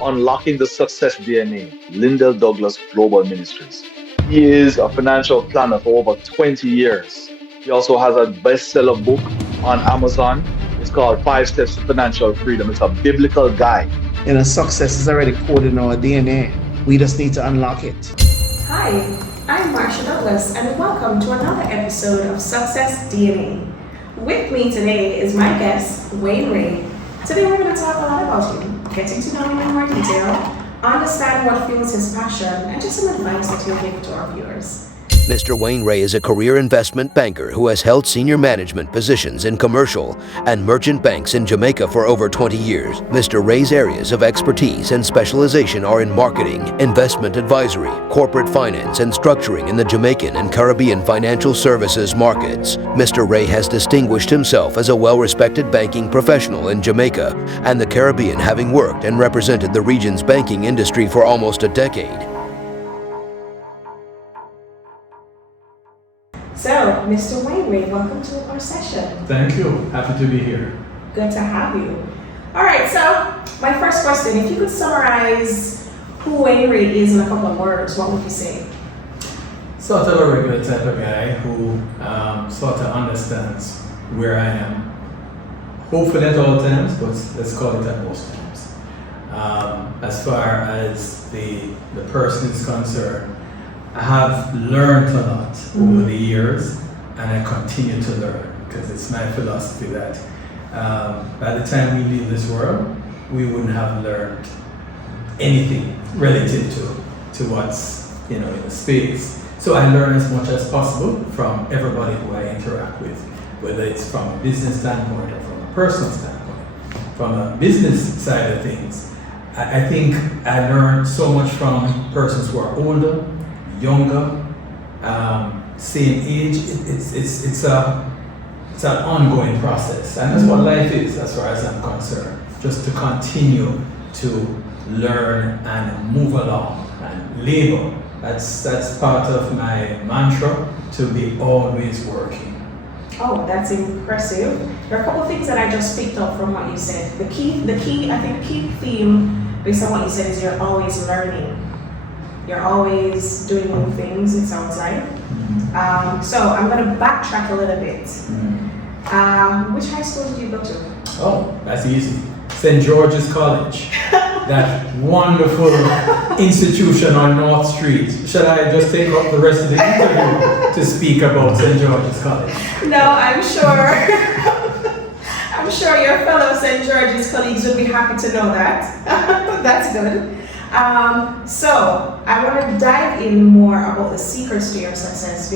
Unlocking the Success DNA, Lyndall Douglas Global Ministries. He is a financial planner for over 20 years. He also has a bestseller book on Amazon. It's called Five Steps to Financial Freedom. It's a biblical guide. Success is already coded in our DNA. We just need to unlock it. Hi, I'm Marsha Douglas, and welcome to another episode of Success DNA. With me today is my guest, Wray. Today we're going to talk a lot about him, getting to know him in more detail, understand what fuels his passion, and just some advice that he'll give to our viewers. Mr. Wray is a career investment banker who has held senior management positions in commercial and merchant banks in Jamaica for over 20 years. Mr. Wray's areas of expertise and specialization are in marketing, investment advisory, corporate finance, and structuring in the Jamaican and Caribbean financial services markets. Mr. Wray has distinguished himself as a well-respected banking professional in Jamaica and the Caribbean, having worked and represented the region's banking industry for almost a decade. So, Mr. Wray, welcome to our session. Thank you. Happy to be here. Good to have you. All right, so my first question, if you could summarize who Wray is in a couple of words, what would you say? Sort of a regular type of guy who sort of understands where I am. Hopefully at all times, but let's call it at most times. As far as the person is concerned, I have learned a lot over the years, and I continue to learn because it's my philosophy that by the time we leave this world, we wouldn't have learned anything relative to what's in the space. So I learn as much as possible from everybody who I interact with, whether it's from a business standpoint or from a personal standpoint. From a business side of things, I think I learn so much from persons who are older, younger, same age. It's an ongoing process, and that's what life is as far as I'm concerned. Just to continue to learn and move along and labor. That's part of my mantra, to be always working. Oh, that's impressive. There are a couple of things that I just picked up from what you said. The key theme based on what you said is you're always learning. You're always doing new things, it sounds like. So I'm going to backtrack a little bit. Which high school did you go to? Oh, that's easy. St. George's College. That wonderful institution on North Street. Should I just take up the rest of the interview to speak about St. George's College? No, I'm sure. I'm sure your fellow St. George's colleagues would be happy to know that. That's good. So I want to dive in more about the secrets to your success,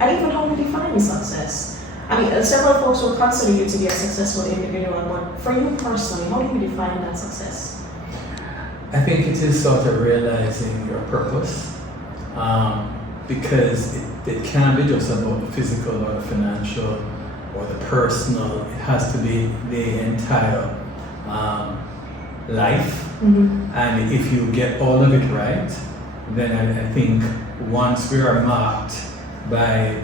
and even how you define success. I mean, several folks will consider you to be a successful individual, but for you personally, how do you define that success? I think it is sort of realizing your purpose, because it can't be just about the physical or the financial or the personal. It has to be the entire life. And if you get all of it right, then I think once we are marked by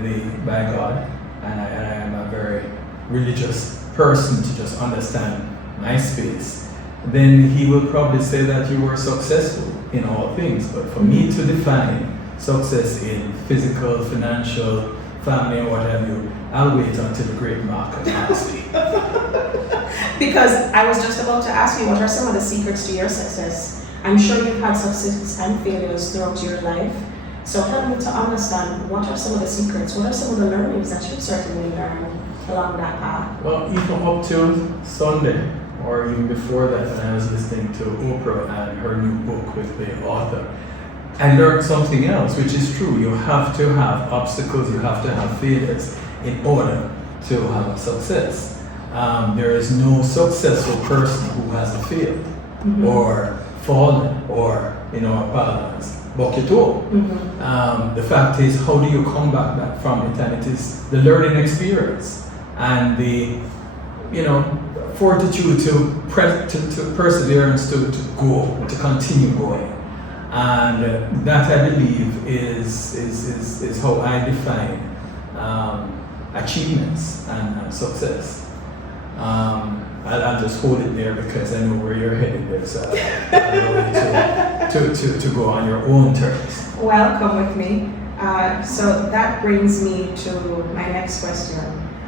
God, and I am a very religious person to just understand my space, then he will probably say that you were successful in all things. But for me to define success in physical, financial, family, or what have you, I'll wait until the great market asks me. Because I was just about to ask you, what are some of the secrets to your success? I'm sure you've had success and failures throughout your life. So help me to understand, what are some of the secrets? What are some of the learnings that you've certainly learned along that path? Well, even up to Sunday, or even before that, when I was listening to Oprah and her new book with the author, I learned something else, which is true. You have to have obstacles, you have to have failures in order to have a success. There is no successful person who hasn't failed or fallen or, balance. The fact is, how do you come back from it? And it is the learning experience and the, fortitude to perseverance to go, to continue going. And that, I believe, is how I define achievements and success. I'll just hold it there because I know where you're headed there. So I'll allow you to go on your own terms. Well, come with me. So that brings me to my next question.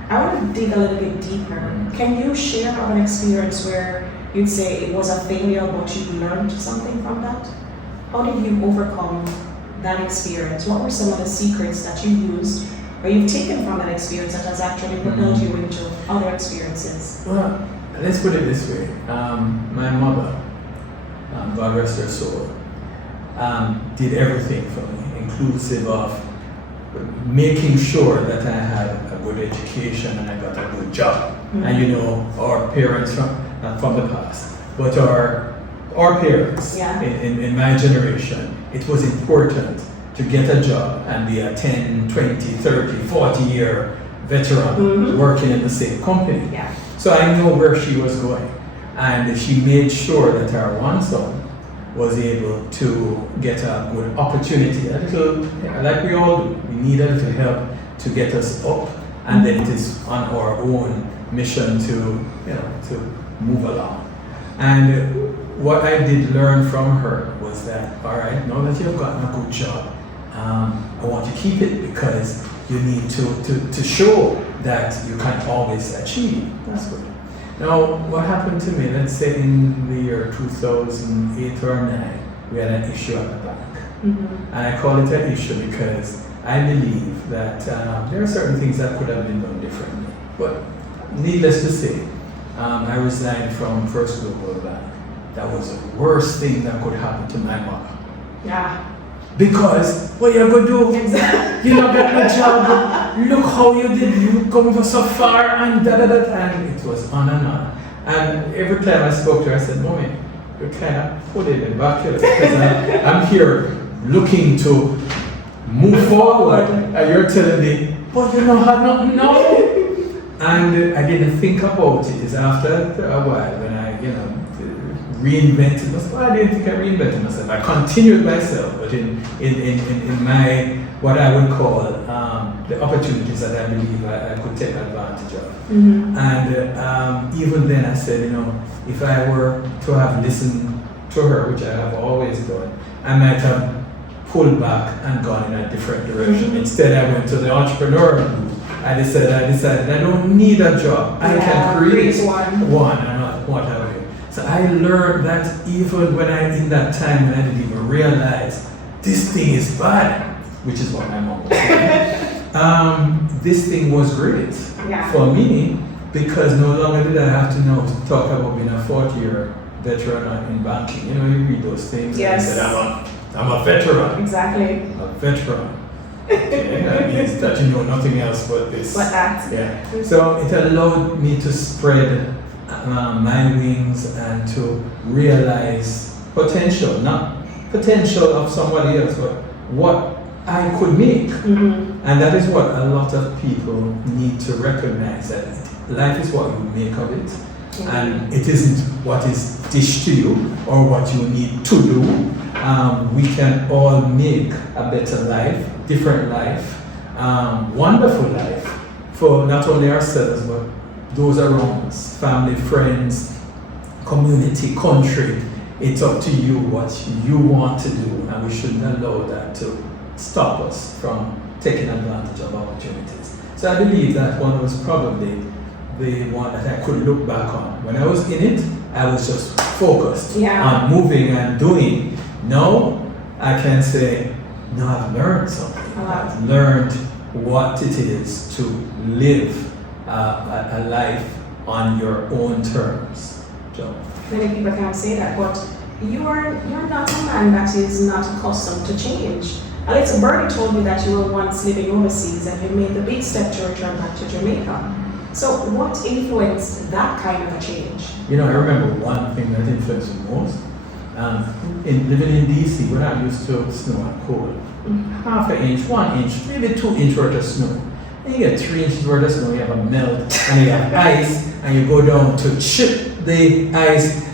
I want to dig a little bit deeper. Can you share of an experience where you'd say it was a failure, but you learned something from that? How did you overcome that experience? What were some of the secrets that you used or you've taken from that experience that has actually propelled you into other experiences? Well, let's put it this way. My mother, God rest her soul, did everything for me, inclusive of making sure that I had a good education and I got a good job. And you know, our parents from the past, but our parents in my generation, it was important to get a job and be a 10, 20, 30, 40 year veteran working in the same company. Yeah. So I know where she was going, and she made sure that our one son was able to get a good opportunity, a little, like we all do. We need a little help to get us up, and then it is on our own mission to move along. And what I did learn from her was that, all right, now that you've gotten a good job, I want you to keep it because you need to show that you can always achieve. That's good. Now, what happened to me, let's say in the year 2008 or 9, we had an issue at the bank. And I call it an issue because I believe that there are certain things that could have been done differently. But needless to say, I resigned from First Global Bank. That was the worst thing that could happen to my mother. Yeah. Because what you're going to do, Exactly. you not get the job, look how you did, you come from so far, and and it was on and on. And every time I spoke to her, I said, Mommy, you kind of put it in back here because I'm here looking to move forward, and you're telling me, but you know how nothing now. And I didn't think about it. It's after a while when I, reinvented myself. Well, I didn't think I reinvented myself. I continued myself, but in my, what I would call the opportunities that I believe I could take advantage of. And even then I said, if I were to have listened to her, which I have always done, I might have pulled back and gone in a different direction. Instead, I went to the entrepreneur route. I decided I don't need a job. I can create one and what have you. So I learned that even when in that time when I didn't even realize this thing is bad, which is what my mom was saying. This thing was great for me because no longer did I have to talk about being a 40-year veteran in banking. You read those things. Yes. And I said, I'm a veteran. Exactly. A veteran. Okay, that means that you know nothing else but this. But that. Yeah. So it allowed me to spread my wings and to realize potential, not potential of somebody else, but what I could make. And that is what a lot of people need to recognize, that life is what you make of it. And it isn't what is dished to you or what you need to do. We can all make a better life, different life, wonderful life for not only ourselves but those around us, family, friends, community, country. It's up to you what you want to do, and we shouldn't allow that to stop us from taking advantage of opportunities. So I believe that one was probably the one that I could look back on. When I was in it, I was just focused on moving and doing. Now I can say, no, I've learned something. I've learned what it is to live a life on your own terms. Joe. Many people can't say that, but you're not a man that is not accustomed to change. Alexa Birdie told me that you were once living overseas and you made the big step to return back to Jamaica. So what influenced that kind of a change? I remember one thing that influenced me most. In living in DC, we're not used to snow and cold. Half an inch, 1 inch, maybe 2 inch worth of snow. And you get 3 inches worth of snow, you have a melt, and you have ice, and you go down to chip the ice.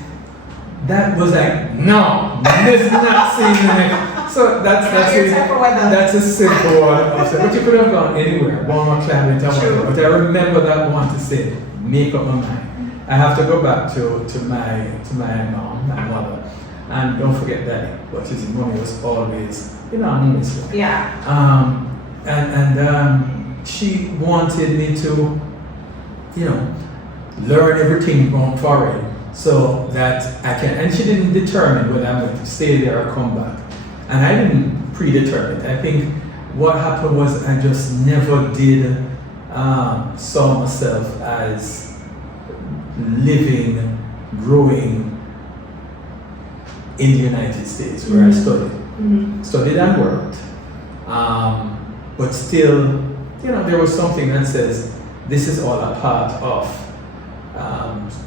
That was like, no, this is not seasoning. So that's a simple one. But you could have gone anywhere, warmer climate, but I remember that one to say, make up my mind. I have to go back to my mom, my mother, and don't forget Daddy. But you see, mommy was always, I'm this way. Yeah. And she wanted me to, learn everything going forward so that I can, and she didn't determine whether I'm going to stay there or come back. And I didn't predetermine. I think what happened was I just never did saw myself as living, growing in the United States where I studied. Studied and worked. But still, there was something that says this is all a part of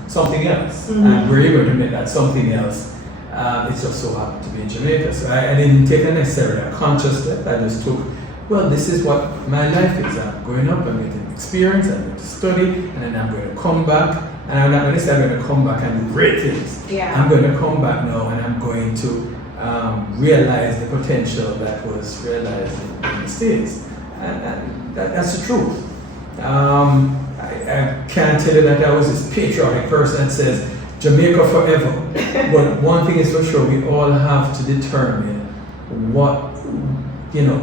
something else. And we're able to make that something else. It just so happened to be in Jamaica. So I didn't take necessarily a conscious step. I just took, well, this is what my life is. I'm going up, I'm getting experience, I'm going to study, and then I'm going to come back. And I'm not going to say I'm going to come back and do great things. Yeah. I'm going to come back now and I'm going to realize the potential that was realized in the States. And that's the truth. I can't tell you that I was this patriotic person that says, Jamaica forever. But one thing is for sure, we all have to determine what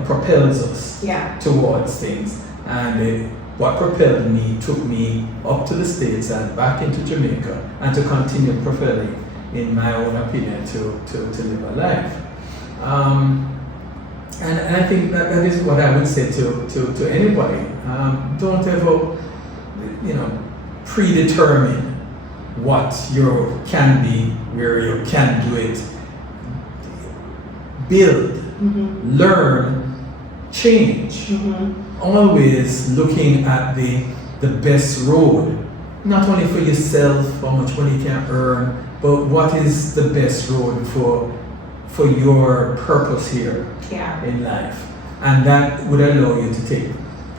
propels us towards things. And what propelled me took me up to the States and back into Jamaica, and to continue propelling, in my own opinion, to live a life. And I think that is what I would say to anybody. Don't ever, predetermine what you can be, where you can do it. Build, learn, change. Always looking at the best road, not only for yourself, how much money you can earn, but what is the best road for your purpose here in life. And that would allow you to take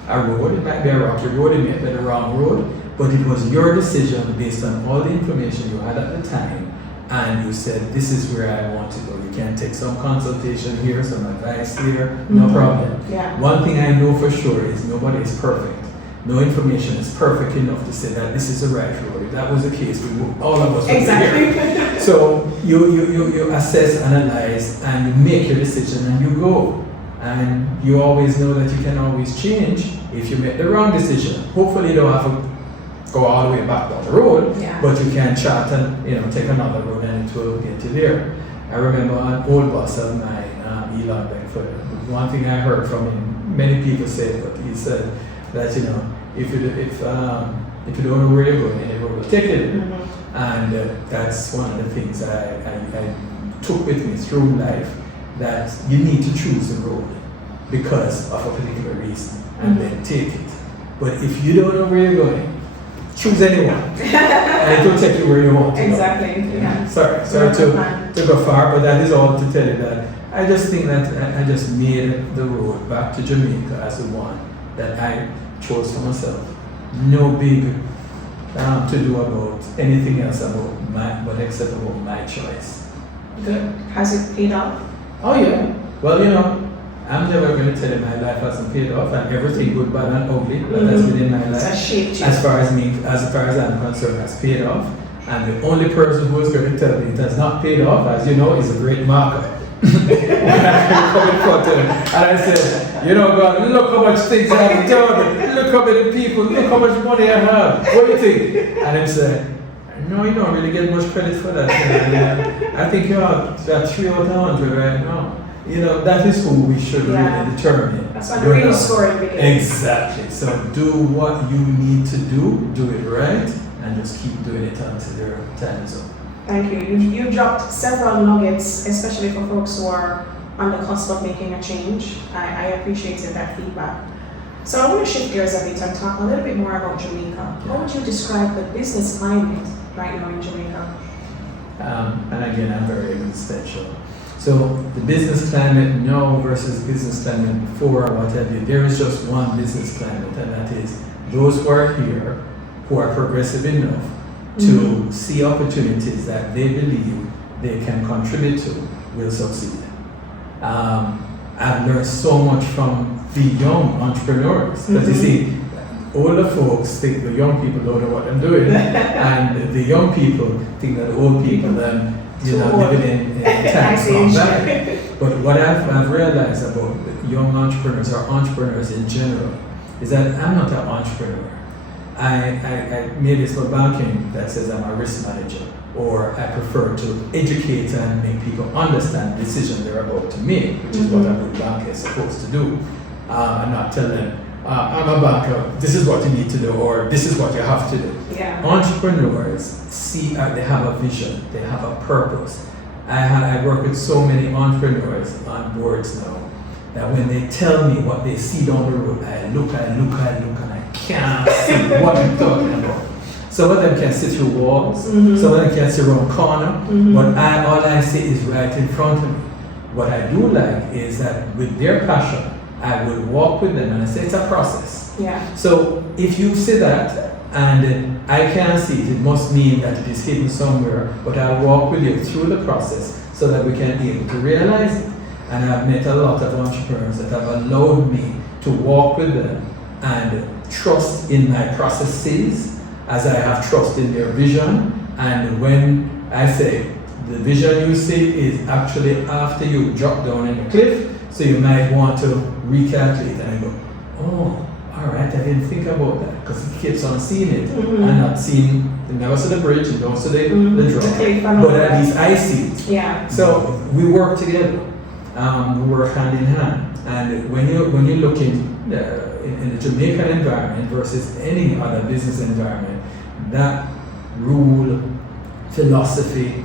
a road. It might be a rocky road, it might be the wrong road, but it was your decision based on all the information you had at the time, and you said, this is where I want to go. You can take some consultation here, some advice here, no problem. Yeah. One thing I know for sure is nobody is perfect. No information is perfect enough to say that this is the right road. If that was the case, all of us would be here. So you assess, analyze, and you make your decision and you go. And you always know that you can always change if you make the wrong decision. Hopefully you don't have to go all the way back down the road, but you can chart and take another road and it will get you there. I remember an old boss of mine, Elon Beckford. One thing I heard from him, many people said, but he said that if you don't know where you're going, any road will take you there. And that's one of the things I took with me through life, that you need to choose the road because of a particular reason and then take it. But if you don't know where you're going, choose anyone and it will take you where you want to go. Exactly. Yeah. Sorry to go far, but that is all to tell you that I just think that I just made the road back to Jamaica as the one that I chose for myself. No big to do about anything else but except about my choice. Good. Has it paid off? Oh yeah. Well, I'm never going to tell you my life hasn't paid off, and everything good, bad, and ugly that has been in my life, as far as I'm concerned, has paid off. And the only person who is going to tell me it has not paid off, as you know, is a great marker. And I said, God, look how much things I have done. Look how many people. Look how much money I have. What do you think? And he said, no, you don't really get much credit for that. I think you're at 3 out of 100 right now. That is who we should really determine. That's when the real scoring begins. Exactly. So do what you need to do it right, and just keep doing it until your time is up. Thank you. You dropped several nuggets, especially for folks who are on the cusp of making a change. I appreciated that feedback. So I want to shift gears a bit and talk a little bit more about Jamaica. How would you describe the business climate right now in Jamaica? And again, I'm very existential. So the business climate now versus business climate before, what have you, there is just one business climate, and that is those who are here, who are progressive enough to see opportunities that they believe they can contribute to will succeed. I've learned so much from the young entrepreneurs, because you see, older folks think the young people don't know what they're doing, and the young people think that the old people living in times gone by. But what I've realized about young entrepreneurs or entrepreneurs in general is that I'm not an entrepreneur. I made this little banking that says I'm a risk manager, or I prefer to educate and make people understand the decision they're about to make, which is what a good banker is supposed to do. And not tell them, I'm a banker, this is what you need to do, or this is what you have to do. Yeah. Entrepreneurs see they have a vision, they have a purpose. I work with so many entrepreneurs on boards now that when they tell me what they see down the road, I look, and I can't see what I'm talking about. Some of them can sit through walls, some of them can sit around corner, but all I see is right in front of me. What I do like is that with their passion, I will walk with them, and I say it's a process. Yeah. So if you see that and I can't see it, it must mean that it is hidden somewhere, but I'll walk with you through the process so that we can be able to realize it. And I've met a lot of entrepreneurs that have allowed me to walk with them and trust in my processes as I have trust in their vision. And when I say the vision you see is actually after you drop down in the cliff, so you might want to recalculate, and I go, oh, all right, I didn't think about that, because he keeps on seeing it and not seeing, you never see the bridge, you don't see the drop, but at least I see it. Yeah. So we work together, we work hand in hand, and when you look in the Jamaican environment versus any other business environment, that rule, philosophy,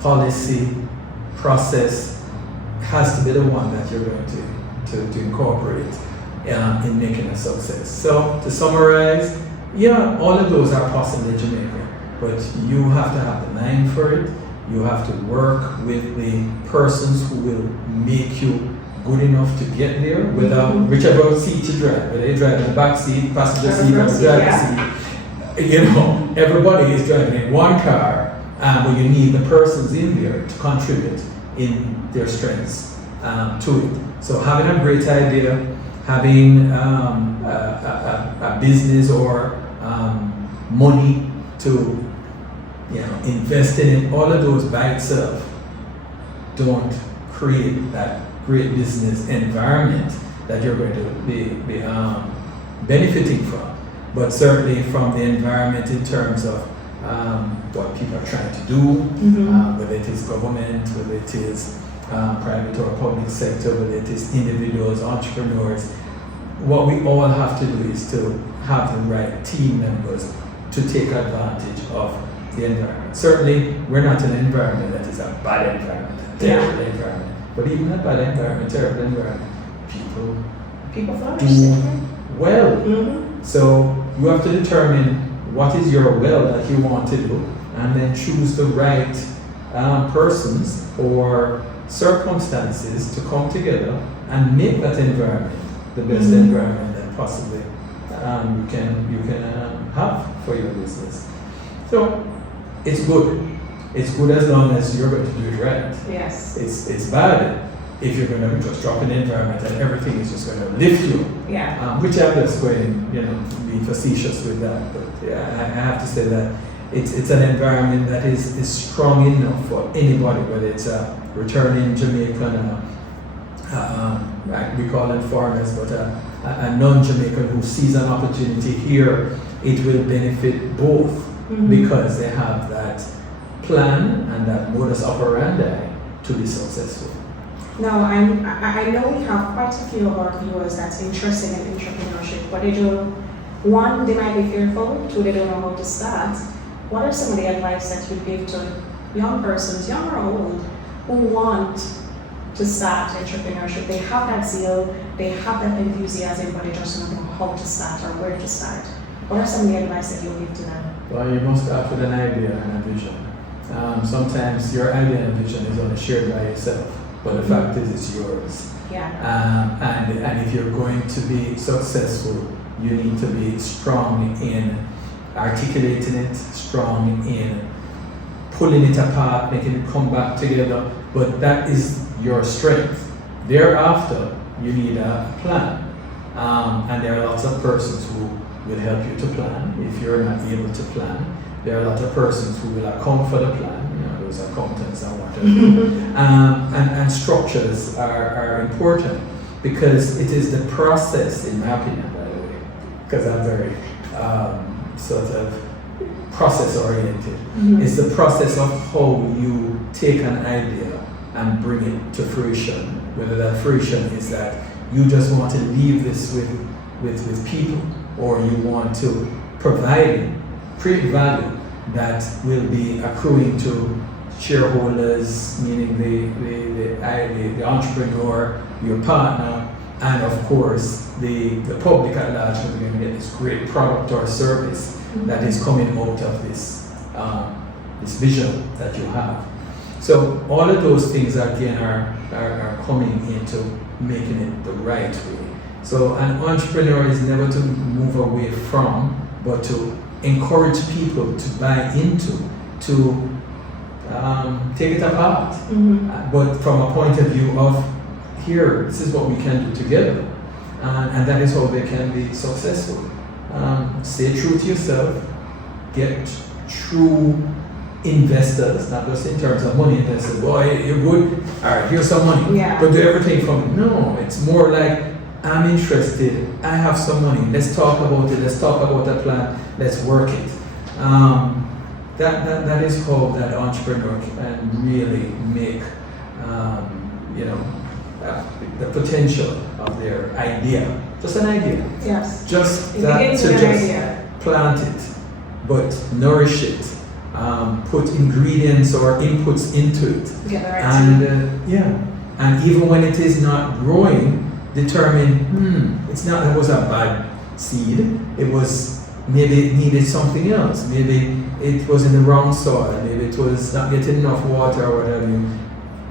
policy, process has to be the one that you're going to incorporate in making a success. So to summarize, yeah, all of those are possible in Jamaica, but you have to have the mind for it. You have to work with the persons who will make you good enough to get there without whichever seat you drive, whether you drive in the back seat, passenger seat, or the driver's seat. You know, everybody is driving in one car, but you need the persons in there to contribute in their strengths to it. So having a great idea, having a business or money to invest in it, all of those by itself don't create that great business environment that you're going to be benefiting from. But certainly from the environment in terms of what people are trying to do, whether it is government, whether it is private or public sector, whether it is individuals, entrepreneurs, what we all have to do is to have the right team members to take advantage of the environment. Certainly, we're not in an environment that is a bad environment, a terrible environment. But even a bad environment, terrible environment, people do well. So you have to determine what is your well that you want to do, and then choose the right persons or circumstances to come together and make that environment the best environment that possibly you can have for your business. So it's good. It's good as long as you're going to do it right. Yes. It's bad if you're going to just drop an environment and everything is just going to lift you. Yeah. Which I'm just going, be facetious with that. But yeah, I have to say that it's an environment that is strong enough for anybody, whether it's a returning Jamaican, we call them foreigners, but a non-Jamaican who sees an opportunity here, it will benefit both because they have that plan and that modus operandi to be successful. Now, I know we have quite a few of our viewers that's interested in entrepreneurship, but they might be fearful, two, they don't know how to start. What are some of the advice that you give to young persons, young or old, who want to start entrepreneurship? They have that zeal, they have that enthusiasm, but they just don't know how to start or where to start. What are some of the advice that you'll give to them? Well, you must start with an idea and a vision. Sometimes your idea and vision is only shared by yourself, but the fact is it's yours. Yeah. And if you're going to be successful, you need to be strong in articulating it, strong in pulling it apart, making it come back together, but that is your strength. Thereafter, you need a plan. And there are lots of persons who will help you to plan. If you're not able to plan, there are a lot of persons who will account for the plan, those accountants and whatever. And structures are important because it is the process, in my opinion, by the way, because I'm very sort of process oriented. It's the process of how you take an idea and bring it to fruition, whether that fruition is that you just want to leave this with people, or you want to create value that will be accruing to shareholders, meaning the entrepreneur, your partner, and of course the public at large, because we're going to get this great product or service that is coming out of this vision that you have. So all of those things again are coming into making it the right way. So an entrepreneur is never to move away from, but to encourage people to buy into, to take it apart. But from a point of view of, here, this is what we can do together. And that is how they can be successful. Stay true to yourself, get true investors, not just in terms of money investors. Boy, you're good, all right, here's some money, but do everything from it. No, it's more like, I'm interested, I have some money, let's talk about it, let's talk about that plan, let's work it. That is how that entrepreneur can really make the potential of their idea. Just an idea. Yes. Just It that begins to with an just idea. plant it, but nourish it. Put ingredients or inputs into it. Get the right And even when it is not growing, determine, that was a bad seed. It was, maybe it needed something else. Maybe it was in the wrong soil. Maybe it was not getting enough water or whatever.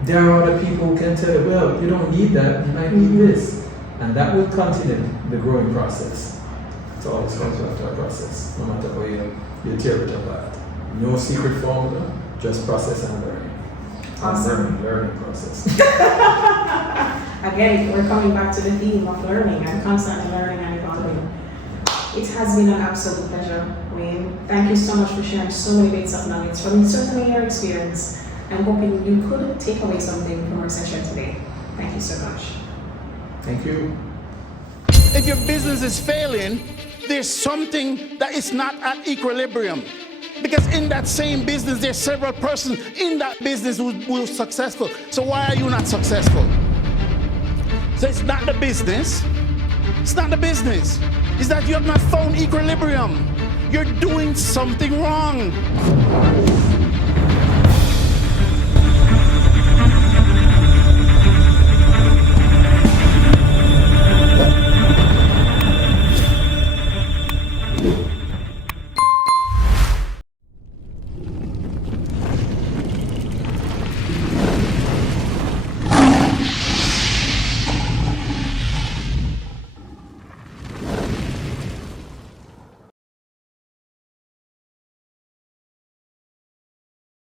There are other people who can tell you, well, you don't need that, you might need this. And that will continue the growing process. It always comes after a process, no matter how you tear it apart. No secret formula, just process and learning. Awesome. Learning process. Again, we're coming back to the theme of learning and constantly learning and evolving. It has been an absolute pleasure, Wayne. Thank you so much for sharing so many bits of knowledge from certainly your experience. I'm hoping you could take away something from our session today. Thank you so much. Thank you. If your business is failing, there's something that is not at equilibrium. Because in that same business, there's several persons in that business who are successful. So why are you not successful? So it's not the business. It's not the business. It's that you have not found equilibrium. You're doing something wrong.